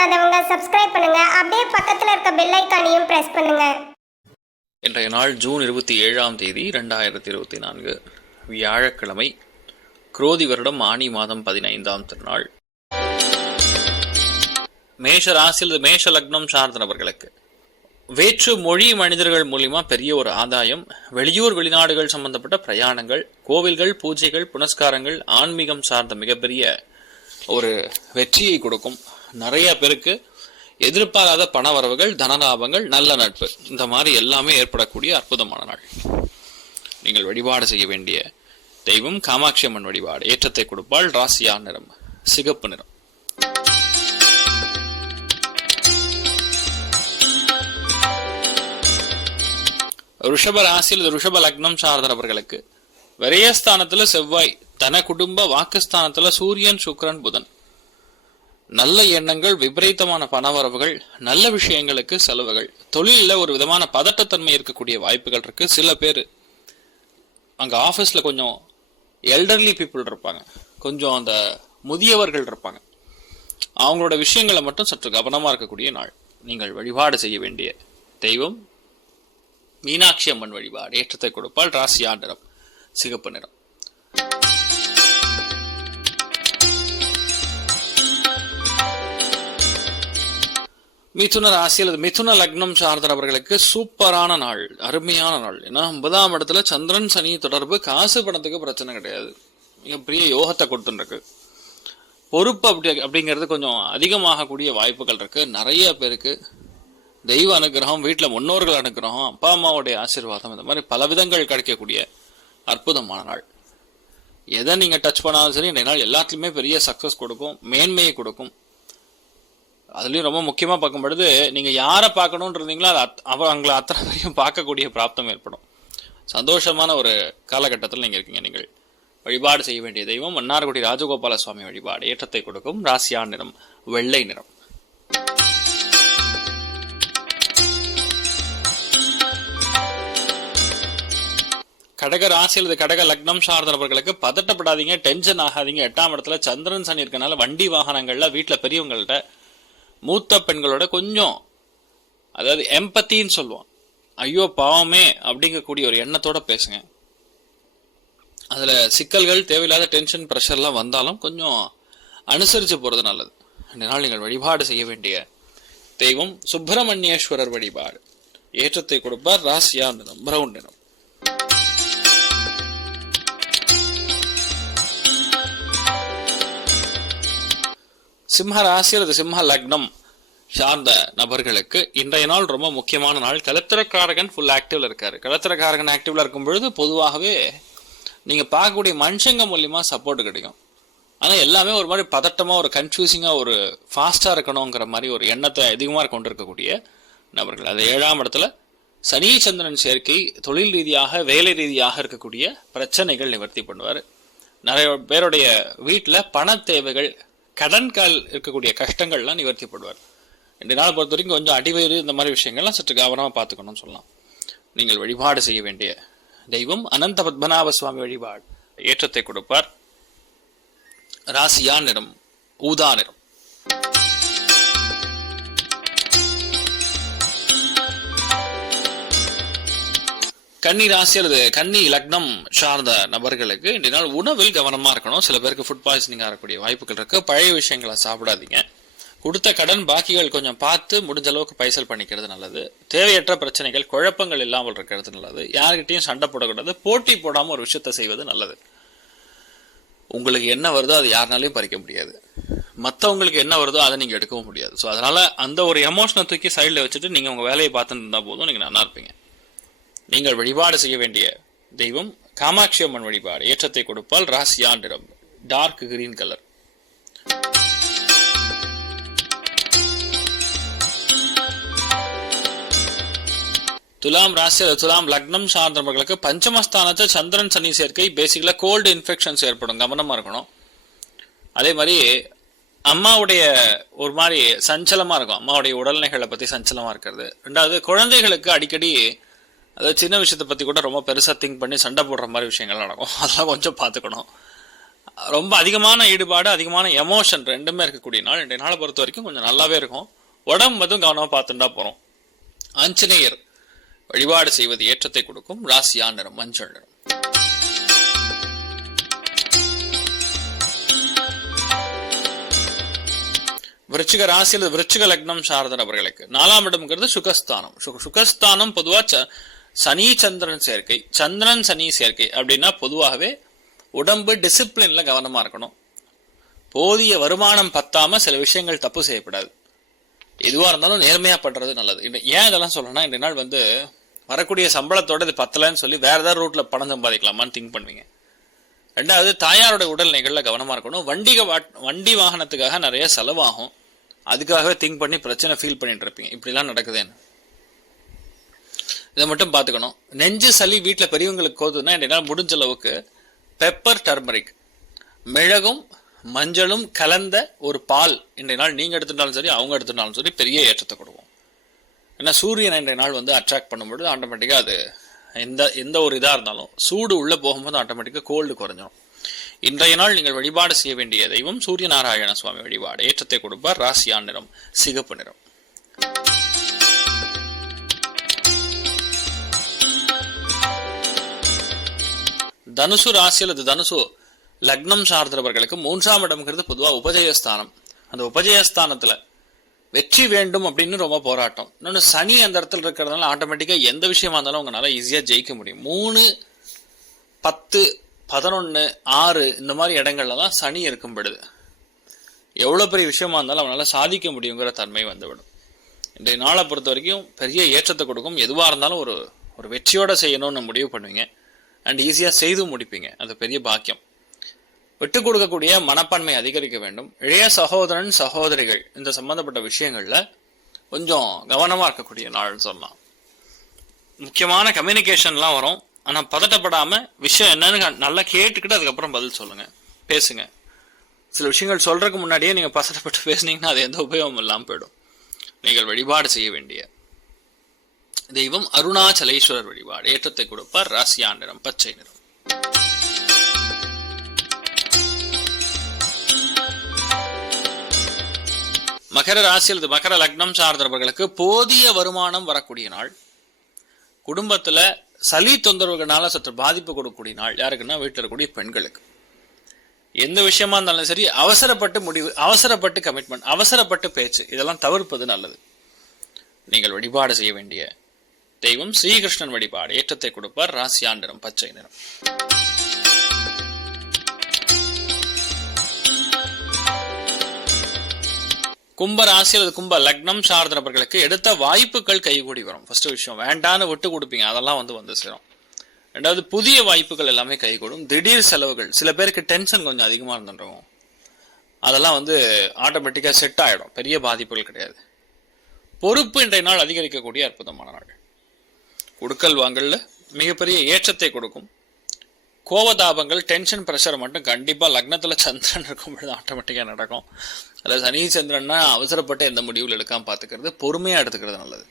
பண்ணாதவங்க சப்ஸ்கிரைப் பண்ணுங்க. அப்படியே பக்கத்துல இருக்க பெல் ஐகானையும் பிரஸ் பண்ணுங்க. இன்றைய நாள் ஜூன் 27ஆம் தேதி 2024 வியாழக்கிழமை. குரோதி வருடம் ஆனி மாதம் 15ஆம் திருநாள். மேஷ ராசியில் மேஷ லக்னம் சார்ந்த நபர்களுக்கு வேற்று மொழி மனிதர்கள் மூலியமா பெரிய ஒரு ஆதாயம், வெளியூர் வெளிநாடுகள் சம்பந்தப்பட்ட பிரயாணங்கள், கோவில்கள், பூஜைகள், புனஸ்காரங்கள், ஆன்மீகம் சார்ந்த மிகப்பெரிய ஒரு வெற்றியை கொடுக்கும். நிறைய பேருக்கு எதிர்பாராத பண வரவுகள், தனலாபங்கள், நல்ல நட்பு, இந்த மாதிரி எல்லாமே ஏற்படக்கூடிய அற்புதமான நாள். நீங்கள் வழிபாடு செய்ய வேண்டிய தெய்வம் காமாட்சி அம்மன் வழிபாடு. ஏற்றத்தை கொடுப்பால். ராசியா நிறம் சிகப்பு நிறம். ரிஷப ராசியில் ரிஷப லக்னம் சார்ந்தவர்களுக்கு விரயஸ்தானத்துல செவ்வாய், தன குடும்ப வாக்குஸ்தானத்துல சூரியன், சுக்கிரன், புதன். நல்ல எண்ணங்கள், விபரீதமான பணவரவுகள், நல்ல விஷயங்களுக்கு செலவுகள், தொழில ஒரு விதமான பதட்டத்தன்மை இருக்கக்கூடிய வாய்ப்புகள் இருக்கு. சில பேர் அங்க ஆபீஸ்ல கொஞ்சம் எல்டர்லி பீப்புள் இருப்பாங்க, கொஞ்சம் அந்த முதியவர்கள் இருப்பாங்க. அவங்களோட விஷயங்களை மட்டும் சற்று கவனமா இருக்கக்கூடிய நாள். நீங்கள் வழிபாடு செய்ய வேண்டிய தெய்வம் மீனாட்சி அம்மன் வழிபாடு. ஏற்றத்தை கொடுப்பால். ராசியா நிறம் சிகப்பு நிறம். மிதுன ராசி அல்லது மிதுன லக்னம் சார்ந்த நபர்களுக்கு சூப்பரான நாள், அருமையான நாள். ஏன்னா 9ஆம் இடத்துல சந்திரன் சனி தொடர்பு. காசு பணத்துக்கு பிரச்சனை கிடையாது, மிகப்பெரிய யோகத்தை கொடுத்துருக்கு. பொறுப்பு அப்படிங்கிறது கொஞ்சம் அதிகமாகக்கூடிய வாய்ப்புகள் இருக்கு. நிறைய பேருக்கு தெய்வ அனுகிரகம், வீட்டில் முன்னோர்கள் அனுகிரகம், அப்பா அம்மாவுடைய ஆசீர்வாதம், இந்த மாதிரி பல விதங்கள் கிடைக்கக்கூடிய அற்புதமான நாள். எதை நீங்க டச் பண்ணாலும் சரி, இந்த நாள் எல்லாத்துலயுமே பெரிய சக்சஸ் கொடுக்கும், மேன்மையை கொடுக்கும். அதுலயும் ரொம்ப முக்கியமா பார்க்கும் பொழுது, நீங்க யாரை பார்க்கணும்னு இருந்தீங்களோ அவங்களை அத்தனை பேரையும் பார்க்கக்கூடிய பிராப்தம் ஏற்படும். சந்தோஷமான ஒரு காலகட்டத்தில் நீங்க இருக்கீங்க. நீங்கள் வழிபாடு செய்ய வேண்டிய தெய்வம் மன்னார்குடி ராஜகோபால சுவாமி வழிபாடு. ஏற்றத்தை கொடுக்கும். ராசியா நிறம் வெள்ளை நிறம். கடக ராசி அல்லது கடக லக்னம் சார்ந்தவர்களுக்கு பதட்டப்படாதீங்க, டென்ஷன் ஆகாதீங்க. 8ஆம் இடத்துல சந்திரன் சனி இருக்கனால வண்டி வாகனங்கள்ல, வீட்டுல பெரியவங்கள்ட்ட, மூத்த பெண்களோட கொஞ்சம், அதாவது எம்பத்தின்னு சொல்லுவோம், ஐயோ பாவமே அப்படிங்கக்கூடிய ஒரு எண்ணத்தோட பேசுங்க. அதுல சிக்கல்கள், தேவையில்லாத டென்ஷன், பிரஷர்லாம் வந்தாலும் கொஞ்சம் அனுசரிச்சு போறது நல்லது. இந்த நாள் நீங்கள் வழிபாடு செய்ய வேண்டிய தெய்வம் சுப்பிரமணியேஸ்வரர் வழிபாடு. ஏற்றத்தை கொடுப்பார். ராசியா நிறம் பிரவுன் நிறம். சிம்ம ராசி அல்லது சிம்ம லக்னம் சார்ந்த நபர்களுக்கு இன்றைய நாள் ரொம்ப முக்கியமான நாள். கலத்திரக்காரகன் ஃபுல் ஆக்டிவ்ல இருக்காரு. கலத்திரக்காரகன் ஆக்டிவ்ல இருக்கும் பொழுது பொதுவாகவே நீங்க பார்க்கக்கூடிய மனுஷங்க மூலியமா சப்போர்ட் கிடைக்கும். ஆனா எல்லாமே ஒரு மாதிரி பதட்டமா, ஒரு கன்ஃபியூசிங்கா, ஒரு ஃபாஸ்டா இருக்கணுங்கிற மாதிரி ஒரு எண்ணத்தை அதிகமா கொண்டிருக்கக்கூடிய நபர்கள். அது 7ஆம் இடத்துல சனி சந்திரன் சேர்க்கை தொழில் ரீதியாக, வேலை ரீதியாக இருக்கக்கூடிய பிரச்சனைகள் நிவர்த்தி பண்ணுவார். நிறைய பேருடைய வீட்டுல பண தேவைகள், கடன்கால் இருக்கக்கூடிய கஷ்டங்கள்லாம் நிவர்த்திப்படுவார். 2 நாள் பொறுத்த வரைக்கும் கொஞ்சம் அடிவயிறு, இந்த மாதிரி விஷயங்கள்லாம் சற்று கவனமா பார்த்துக்கணும்னு சொல்லலாம். நீங்கள் வழிபாடு செய்ய வேண்டிய தெய்வம் அனந்த பத்மநாப சுவாமி வழிபாடு. ஏற்றத்தை கொடுப்பார். ராசியா நிறம் ஊதா நிறம். கன்னி ராசி அல்லது கன்னி லக்னம் சார்ந்த நபர்களுக்கு இன்றைய நாள் உணவில் கவனமா இருக்கணும். சில பேருக்கு ஃபுட் பாய்சனிங் ஆகக்கூடிய வாய்ப்புகள் இருக்கு. பழைய விஷயங்களை சாப்பிடாதீங்க. கொடுத்த கடன் பாக்கிகள் கொஞ்சம் பார்த்து முடிஞ்ச அளவுக்கு பைசல் பண்ணிக்கிறது நல்லது. தேவையற்ற பிரச்சனைகள், குழப்பங்கள் இல்லாமல் இருக்கிறது நல்லது. யார்கிட்டையும் சண்டை போடக்கூடாது. போட்டி போடாம ஒரு விஷயத்தை செய்வது நல்லது. உங்களுக்கு என்ன வருதோ அது யாருனாலையும் பறிக்க முடியாது. மற்றவங்களுக்கு என்ன வருதோ அதை நீங்க எடுக்கவும் முடியாது. ஸோ அதனால அந்த ஒரு எமோஷனை தூக்கி சைடில் வச்சுட்டு நீங்க உங்க வேலையை பார்த்துட்டு இருந்தா போதும், நீங்க நல்லா இருப்பீங்க. நீங்கள் வழிபாடு செய்ய வேண்டிய தெய்வம் காமாட்சி அம்மன் வழிபாடு. ஏற்றத்தை கொடுப்பால். ராசியா நிறம் டார்க் கிரீன் கலர். துலாம் ராசி துலாம் லக்னம் சார்ந்தவர்களுக்கு பஞ்சமஸ்தானத்தை சந்திரன் சனி சேர்க்கை. பேசிக்கலா கோல்டு இன்ஃபெக்ஷன்ஸ் ஏற்படும், கவனமா இருக்கணும். அதே மாதிரி அம்மாவுடைய ஒரு மாதிரி சஞ்சலமா இருக்கும், அம்மாவுடைய உடல்நிலைகளை பத்தி சஞ்சலமா இருக்கிறது. 2வது குழந்தைகளுக்கு அடிக்கடி, அதாவது சின்ன விஷயத்தை பத்தி கூட ரொம்ப பெருசா திங்க் பண்ணி சண்டை போடுற மாதிரி விஷயங்கள் நடக்கும். அதெல்லாம் கொஞ்சம் பார்த்துக்கணும். ரொம்ப அதிகமான ஈடுபாடு, அதிகமான எமோஷன் ரெண்டுமே இருக்கக்கூடிய நாள். இன்றைய நாளை பொறுத்த வரைக்கும் கொஞ்சம் நல்லாவே இருக்கும். உடம்பு மட்டும் கவனமாக பார்த்துட்டா போகிறோம். ஆஞ்சநேயர் வழிபாடு செய்வது ஏற்றத்தை கொடுக்கும். ராசியா நிறம் மஞ்சள் நிறம். விருச்சிக ராசியில் விருச்சிக லக்னம் சார்ந்த நபர்களுக்கு 4ஆம் இடம்ங்கிறது சுகஸ்தானம். சுகஸ்தானம் பொதுவா சனி சந்திரன் சேர்க்கை, சந்திரன் சனி சேர்க்கை அப்படின்னா பொதுவாகவே உடம்பு டிசிப்ளின்ல கவனமா இருக்கணும். போதிய வருமானம் பத்தாம சில விஷயங்கள் தப்பு செய்யப்படாது. எதுவா இருந்தாலும் நேர்மையா பண்றது நல்லது. ஏன் இதெல்லாம் சொல்லணும்னா, இந்த நாள் வரக்கூடிய சம்பளத்தோட இது பத்தலன்னு சொல்லி வேற ஏதாவது ரூட்ல பணம் சம்பாதிக்கலாமான்னு திங்க் பண்ணுவீங்க. ரெண்டாவது, தாயாரோட உடல்நிலைகள்ல கவனமா இருக்கணும். வண்டி வாகனத்துக்காக நிறைய செலவாகும். அதுக்காகவே திங்க் பண்ணி பிரச்சனை ஃபீல் பண்ணிட்டு இருப்பீங்க. இப்படிலாம் நடக்குதுன்னு இதை மட்டும் பார்த்துக்கணும். நெஞ்சு சளி வீட்டில் பெரியவங்களுக்கு கோதுன்னா என்னால் முடிஞ்ச அளவுக்கு பெப்பர் டர்மரிக், மிளகும் மஞ்சளும் கலந்த ஒரு பால் இன்றைய நாள் நீங்கள் எடுத்துட்டாலும் சரி, அவங்க எடுத்துட்டாலும் சரி, பெரிய ஏற்றத்தை கொடுக்கும். ஏன்னா சூரியனை இன்றைய நாள் அட்ராக்ட் பண்ணும்பொழுது ஆட்டோமேட்டிக்காக அது எந்த ஒரு இதாக இருந்தாலும் சூடு உள்ளே போகும்போது ஆட்டோமேட்டிக்காக கோல்டு குறைஞ்சிடும். இன்றைய நாள் நீங்கள் வழிபாடு செய்ய வேண்டிய தெய்வம் சூரிய நாராயண சுவாமி வழிபாடு. ஏற்றத்தை கொடுப்பார். ராசியா நிறம் சிகப்பு நிறம். தனுசு ராசி அல்லது தனுசு லக்னம் சார்ந்தவர்களுக்கு 3ஆம் இடம்ங்கிறது பொதுவாக உபஜயஸ்தானம். அந்த உபஜயஸ்தானத்துல வெற்றி வேண்டும் அப்படின்னு ரொம்ப போராட்டம். இன்னொன்று சனி அந்த இடத்துல இருக்கிறதுனால ஆட்டோமேட்டிக்கா எந்த விஷயமா இருந்தாலும் உங்களால ஈஸியா ஜெயிக்க முடியும். 3, 10, 11, 6 இந்த மாதிரி இடங்கள்ல தான் சனி இருக்கும் பொழுது எவ்வளவு பெரிய விஷயமா இருந்தாலும் அவனால சாதிக்க முடியுங்கிற தன்மை வந்துவிடும். இன்றைய நாளை பொறுத்த வரைக்கும் பெரிய ஏற்றத்தை கொடுக்கும். எதுவா இருந்தாலும் ஒரு வெற்றியோட செய்யணும்னு முடிவு பண்ணுவீங்க. அண்ட் ஈஸியா செய்து முடிப்பீங்க. அது பெரிய பாக்கியம். விட்டு கொடுக்கக்கூடிய மனப்பான்மை அதிகரிக்க வேண்டும். இளைய சகோதரன் சகோதரிகள் இந்த சம்பந்தப்பட்ட விஷயங்கள்ல கொஞ்சம் கவனமா இருக்கக்கூடிய நாள்னு சொல்லலாம். முக்கியமான கம்யூனிகேஷன்லாம் வரும். ஆனா பதட்டப்படாம விஷயம் என்னன்னு நல்லா கேட்டுக்கிட்டு அதுக்கப்புறம் பதில் சொல்லுங்க, பேசுங்க. சில விஷயங்கள் சொல்றதுக்கு முன்னாடியே நீங்க பதட்டப்பட்டு பேசுனீங்கன்னா அது எந்த உபயோகம் இல்லாம போயிடும். நீங்கள் வழிபாடு செய்ய வேண்டிய தெய்வம் அருணாச்சலேஸ்வரர் வழிபாடு. ஏற்றத்தை கொடுப்பார். ராசியா நிறம் பச்சை நிறம். மகர ராசி அல்லது மகர லக்னம் சார்ந்தவர்களுக்கு போதிய வருமானம் வரக்கூடிய நாள். குடும்பத்துல சளி தொந்தரவுகளால சற்று பாதிப்பு கொடுக்கக்கூடிய நாள். யாருக்குன்னா வீட்டில் இருக்கக்கூடிய பெண்களுக்கு. எந்த விஷயமா இருந்தாலும் சரி, அவசரப்பட்டு முடிவு, அவசரப்பட்டு கமிட்மெண்ட், அவசரப்பட்டு பேச்சு, இதெல்லாம் தவிர்ப்பது நல்லது. நீங்கள் வழிபாடு செய்ய வேண்டிய தெய்வம் ஸ்ரீகிருஷ்ணன் வழிபாடு. ஏற்றத்தை கொடுப்பார். ராசியா நிறம் பச்சை நிறம். கும்ப ராசி அல்லது கும்ப லக்னம் சார்ந்த நபர்களுக்கு எடுத்த வாய்ப்புகள் கைகூடி வரும். ஃபர்ஸ்ட் விஷயம், வேண்டான்னு விட்டு கொடுப்பீங்க, அதெல்லாம் வந்து சேரும். ரெண்டாவது, புதிய வாய்ப்புகள் எல்லாமே கைகூடும். திடீர் செலவுகள், சில பேருக்கு டென்ஷன் கொஞ்சம் அதிகமா இருந்துருக்கும், அதெல்லாம் ஆட்டோமேட்டிக்கா செட் ஆயிடும். பெரிய பாதிப்புகள் கிடையாது. பொறுப்பு இன்றைய நாள் அதிகரிக்கக்கூடிய அற்புதமான நாள். கொடுக்கல் வாங்கல்ல மிகப்பெரிய ஏற்றத்தை கொடுக்கும். கோபதாபங்கள், டென்ஷன், பிரஷர் மட்டும் கண்டிப்பா லக்னத்துல சந்திரன் இருக்கும் பொழுது ஆட்டோமேட்டிக்கா நடக்கும். அதாவது சனி சந்திரன்னா அவசரப்பட்டு எந்த முடிவுகள் எடுக்காம பாத்துக்கிறது, பொறுமையா எடுத்துக்கிறது நல்லது.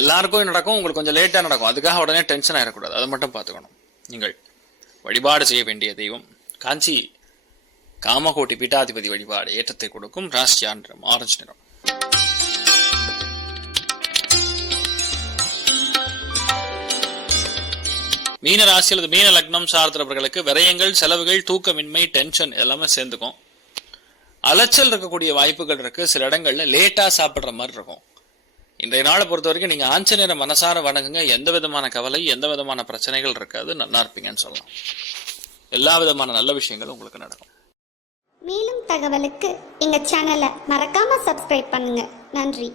எல்லாருக்கும் நடக்கும், உங்களுக்கு கொஞ்சம் லேட்டா நடக்கும். அதுக்காக உடனே டென்ஷன் ஆயிடக்கூடாது, அதை மட்டும் பார்த்துக்கணும். நீங்கள் வழிபாடு செய்ய வேண்டிய தெய்வம் காஞ்சி காமகோட்டி பீட்டாதிபதி வழிபாடு. ஏற்றத்தை கொடுக்கும். ராசியா நிறம் ஆரஞ்சு நிறம். மீன ராசி அல்லது மீன லக்னம் சார்ந்தவர்களுக்கு விரயங்கள், செலவுகள், தூக்கமின்மை, டென்ஷன் எல்லாமே சேர்ந்துக்கும். அலைச்சல் இருக்கக்கூடிய வாய்ப்புகள் இருக்கு. சில இடங்கள்ல லேட்டா சாப்பிடுற மாதிரி இருக்கும். இன்றைய நாளை பொறுத்த வரைக்கும் நீங்க ஆஞ்சநேயரை மனசார வணங்குங்க. எந்த விதமான கவலை, எந்த விதமான பிரச்சனைகள் இருக்காது. நல்லா இருப்பீங்கன்னு சொல்லலாம். எல்லா விதமான நல்ல விஷயங்களும் உங்களுக்கு நடக்கும். மேலும் தகவலுக்கு எங்க சேனலை மறக்காம சப்ஸ்கிரைப் பண்ணுங்க. நன்றி.